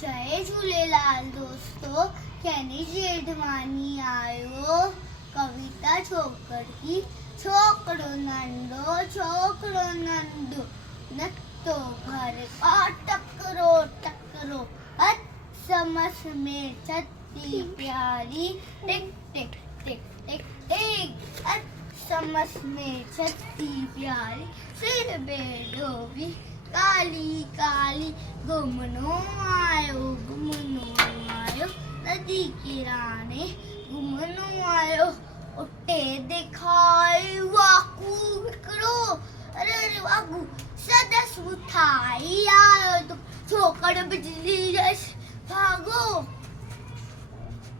जय झूलेलाल दोस्तों, कहनी जेठमानी आयो। कविता छोकर की छोकरो नंदो न तो घर का टकरो टकरो समस में छत्ती प्यारी टिक टिक टिक टिक टिक समस में छत्ती प्यारी सिर बेडोवी काली काली घुमनो आयो नदी किराने घुमनो आयो उठे दिखाई वाकू विकरो अरे वाकू सदस उठाई आयो तो छोकर बिजली जैसे भागो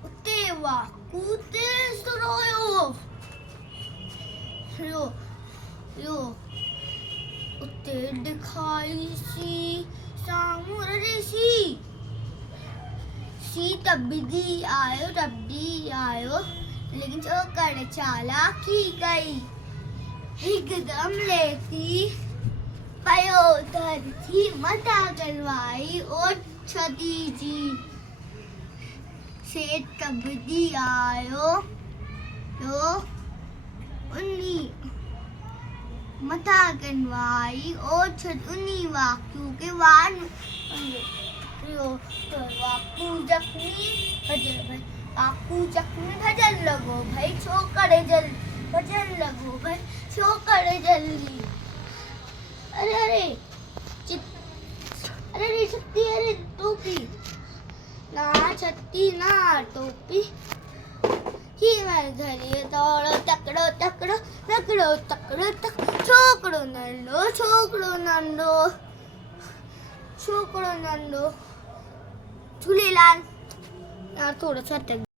उठे वाकू तेज रोयो यो उते दिखाई सामुरे सी तब्दी आयो लेकिन छोकर चालाकी गई एकदम लेती पयो धरती मता गलवाई और छदी जी से तब्दी आयो तो उन्नी मथा गनवाई और छत उन्नी वाक्यू के वान वाकू जख्मी भजन लगो भाई छोकर जल भजन लगो भाई छोकर जल्दी अरे छत्ती अरे टोपी ना छत्ती ना टोपी ही मैं घरे दौड़ो तकड़ो छोकरो नंदो झूलेलाल यार थोड़ा सा